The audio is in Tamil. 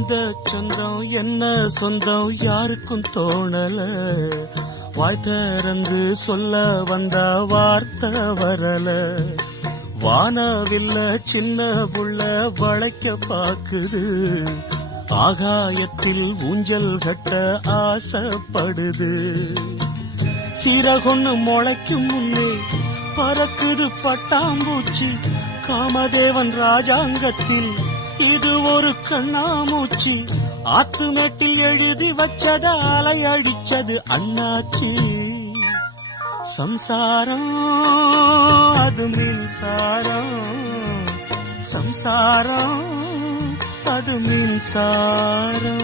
இந்த சொந்தம் என்ன சொந்தம் யாருக்கும் தோணல. வாய் திறந்து சொல்ல வந்த வார்த்தை வரல. வானவில்ல சின்ன புள்ள வளைக்க பாக்குது. ஆகாயத்தில் ஊஞ்சல் கட்ட ஆசைப்படுது. சீரகொன்னு முளைக்கும் முன்னே பறக்குது பட்டாம்பூச்சி. காமதேவன் ராஜாங்கத்தில் இது ஒரு கண்ணாமூச்சி. ஆத்துமேட்டில் எழுதி வச்சத அலை அடிச்சது அண்ணாச்சி. சம்சாரம் அது மின்சாரம், சம்சாரம் அது மின்சாரம்.